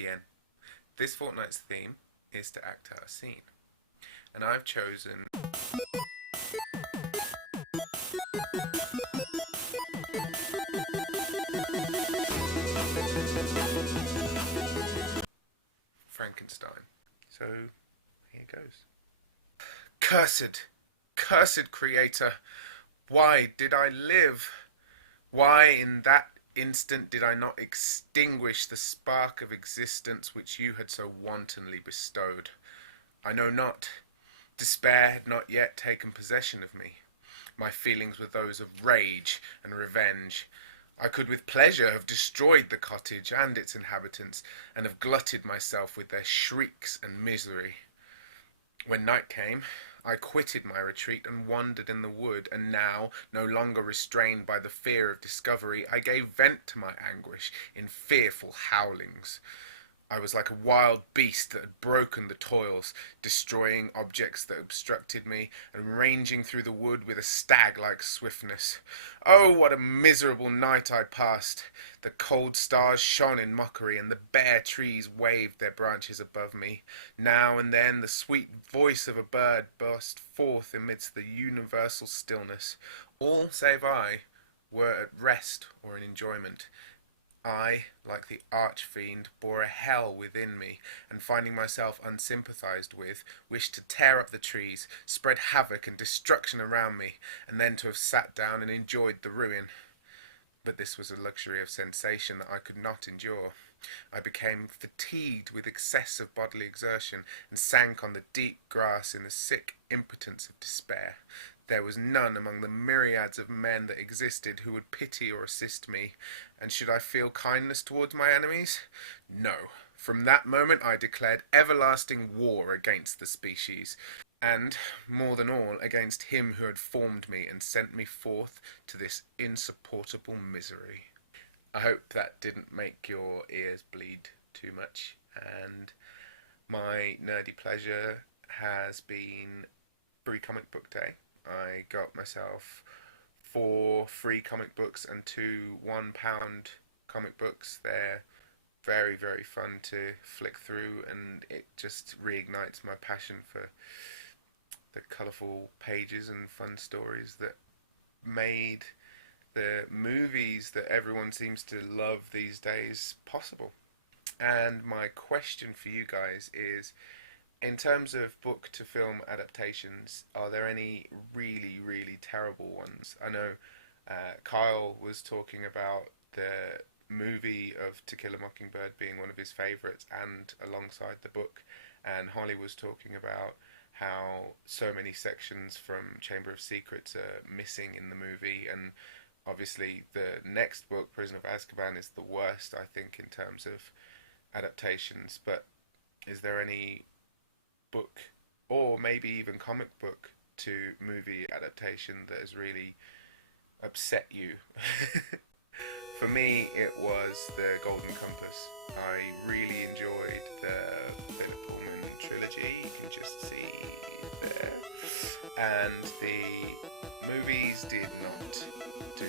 VPN. This fortnight's theme is to act out a scene, and I've chosen Frankenstein. So here goes. Cursed, cursed creator, why did I live? Why in that instant did I not extinguish the spark of existence which you had so wantonly bestowed? I know not. Despair had not yet taken possession of me. My feelings were those of rage and revenge. I could with pleasure have destroyed the cottage and its inhabitants, and have glutted myself with their shrieks and misery. When night came, I quitted my retreat and wandered in the wood, and now, no longer restrained by the fear of discovery, I gave vent to my anguish in fearful howlings. I was like a wild beast that had broken the toils, destroying objects that obstructed me, and ranging through the wood with a stag-like swiftness. Oh, what a miserable night I passed! The cold stars shone in mockery, and the bare trees waved their branches above me. Now and then the sweet voice of a bird burst forth amidst the universal stillness. All save I were at rest or in enjoyment. I, like the arch-fiend, bore a hell within me, and finding myself unsympathized with, wished to tear up the trees, spread havoc and destruction around me, and then to have sat down and enjoyed the ruin. But this was a luxury of sensation that I could not endure. I became fatigued with excess of bodily exertion, and sank on the deep grass in the sick impotence of despair. There was none among the myriads of men that existed who would pity or assist me, and should I feel kindness towards my enemies? No. From that moment I declared everlasting war against the species, and, more than all, against him who had formed me and sent me forth to this insupportable misery. I hope that didn't make your ears bleed too much, and my nerdy pleasure has been Free Comic Book Day. I got myself 4 free comic books and 2 £1 comic books. They're very, very fun to flick through, and it just reignites my passion for the colourful pages and fun stories that made the movies that everyone seems to love these days possible. And my question for you guys is, in terms of book to film adaptations, are there any really, really terrible ones? I know Kyle was talking about the movie of To Kill a Mockingbird being one of his favourites and alongside the book, and Holly was talking about how so many sections from Chamber of Secrets are missing in the movie, and obviously the next book, Prison of Azkaban, is the worst, I think, in terms of adaptations. But is there any book, or maybe even comic book to movie adaptation that has really upset you? For me, it was The Golden Compass. I really enjoyed the Philip Pullman trilogy, you can just see there. And the movies did not do